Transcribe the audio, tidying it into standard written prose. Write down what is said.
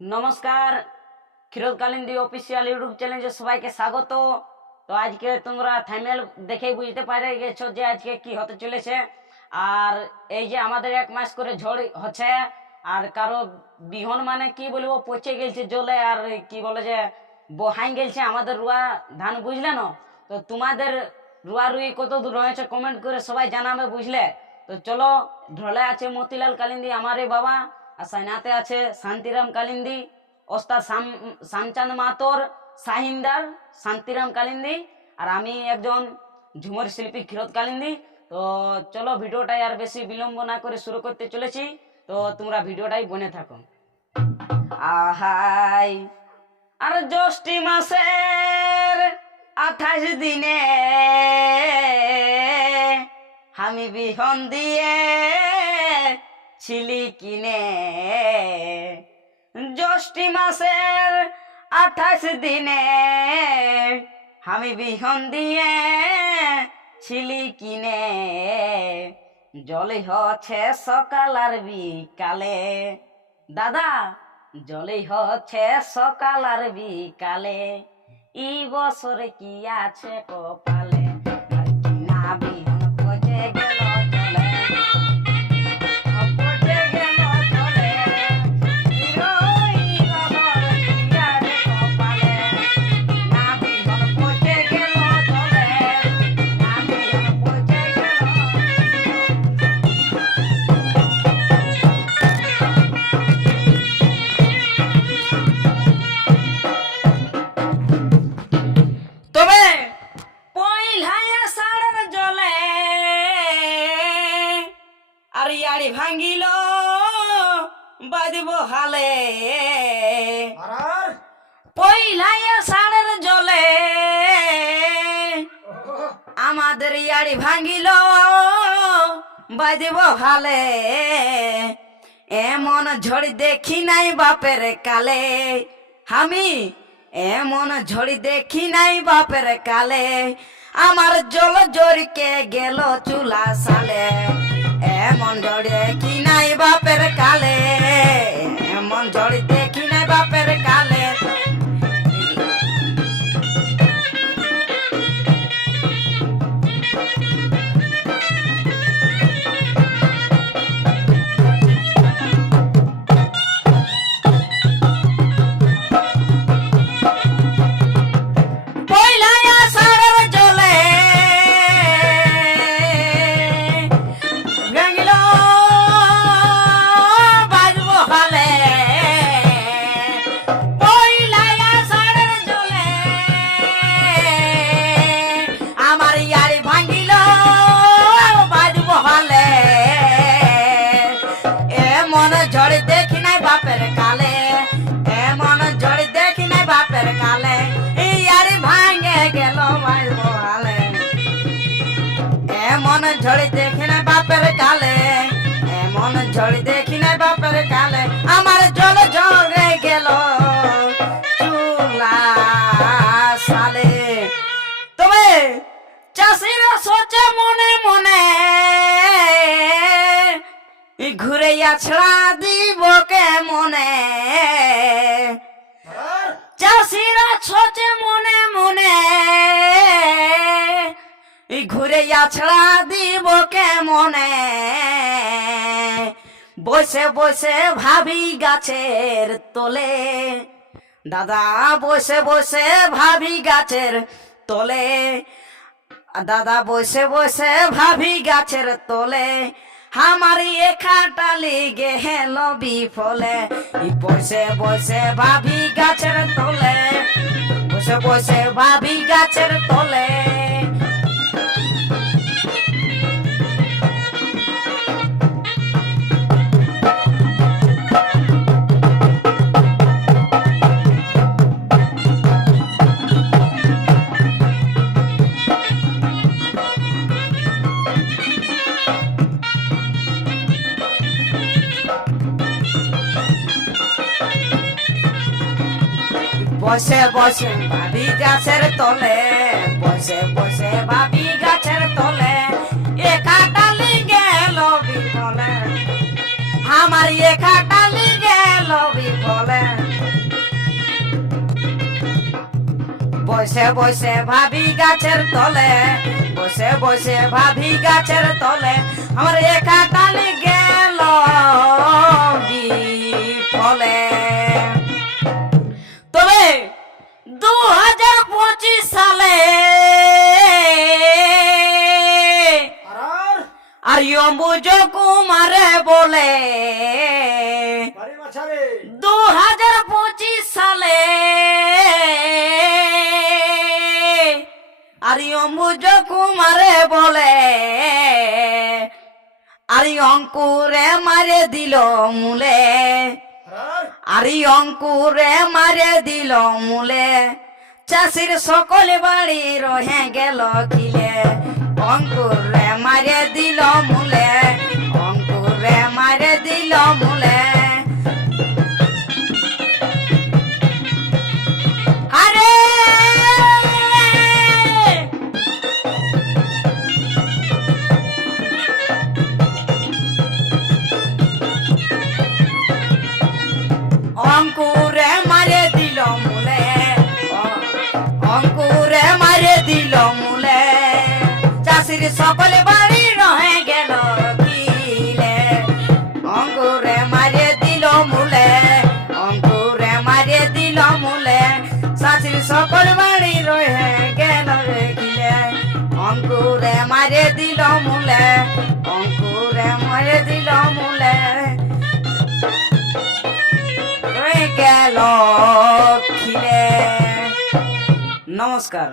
নমস্কার, Kshirod Kalindi official YouTube চ্যানেলে সবাইকে স্বাগত। তো আজকে তোমরা থাম্বনেল দেখেই বুঝতে পারে গেছো যে আজকে কি হতে চলেছে। আর এই যে আমাদের 1 মাস করে ঝড় হচ্ছে, আর কারো বিহন মানে কি বলবো পচে গেছে জলে, আর কি বলে যে বহাই গেছে আমাদের রুয়া ধান, বুঝলে না? তো তোমাদের রুয়া রুই কত দূর হয়েছে কমেন্ট করে সবাই জানাবে, বুঝলে? তো চলো, ঢলে আছে মতিলাল কালিন্দী আমারে বাবা, আর সাইনাতে আছে শান্তিরাম কালিন্দী, ওস্তাদ শ্যামচাঁদ মাতর শাহিনদার শান্তিরাম কালিন্দী, আর আমি একজন ঝুমুর শিল্পী ক্ষীরোদ কালিন্দী। তো চলো, ভিডিওটাই আর বেশি বিলম্ব না করে শুরু করতে চলেছি। তো তোমরা ভিডিওটাই বনে থাকো। আহাই আর জ্যৈষ্ঠী মাসের 28 দিনে আমি বিহন দিয়ে ছিলি কিনে। জ্যৈষ্ঠী মাসের 28 দিনে আমি বিহন দিয়ে ছিলি কিনে। জলে হচ্ছে সকাল আর বিকালে, দাদা জলে হচ্ছে সকাল আর বিকালে। এই বছরে কি আছে কপালে, আর কি না বিহন পচে গেল জলে, পচে গেল জলে। রই বছর কি আছে কপালে, না বিহন পচে গেল জলে, না বিহন পচে গেল। তবে পয়লায় আষাঢ়ের জলে আর ইয়াড়ি ভাঙ্গিল বাজব হালে। পয়লায় আষাঢ়ের জলে আমাদের ইয়াড়ি ভাঙ্গিল বাজব হালে। এমন ঝড় দেখি নাই বাপের কালে, আমি এমন ঝড়ি দেখি নাই বাপের কালে। আমার জল জড়িকে গেল চুলা সালে, এমন ঝড়ি দেখি নাই বাপের কালে, এমন ঝড়ি দেখি নাই বাপের কালে। ঝড় দেখি নাই বাপের কালে, এমন ঝড় দেখি নাই বাপের কালে। ইয়ারি ভাঙে গেল হালে, এমন ঝড় দেখি নাই বাপের কালে, এমন ঝড় দেখি নাই বাপের কালে। আমার জল ঝরে গেল চুলা সালে। তবে চাষিরা সোচে মনে মনে, ঘুরে আছড়া দিব কে মনে। চাষিরা ছোচে মনে মনে, ঘুরে আছড়া দিব কে মনে। বসে বসে ভাবি গাছের তোলে, দাদা বসে বসে ভাবি গাছের তোলে, দাদা বসে বসে ভাবি গাছের তোলে। আমার এখাটালি গেল বিফলে, বসে বসে ভাবি গাছের তোলে, বসে বসে ভাবি গাছের তোলে। বসে বসে ভাবি গাছের তলে, বসে বসে ভাবি গাছের তলে। একাটালি গেল বিফলে, আমার একাটালি গেল বিফলে। বসে বসে ভাবি গাছের তলে, বসে বসে ভাবি গাছের তলে, আমার একা টানি গেল বিফলে। তবে 2025 সালে আর অম্বুজ কুমারে বলে 2025 সালে আর অম্বুজ কুমারে বলে আর অঙ্কুরে মারে দিল মূলে, আর অঙ্কুরে মারে দিল মূলে, চাষির সকল বাড়ি রহে গেল কিলে, অঙ্কুরে মারে দিল মূলে, অঙ্কুরে মারে দিল মূলে। আরে অঙ্কুরে মারে দিল মূলে, অঙ্কুরে মারে দিল মূলে, চাষির সকল বাড়ি রহে গেল কিলে, অঙ্কুরে মারে দিল মূলে, অঙ্কুরে মারে দিল মূলে, চাষির সকল বাড়ি রহে গেল কিলে, অঙ্কুরে মারে দিল মূলে, অঙ্কুরে মারে দিল মূলে, গেল খিলে। নমস্কার।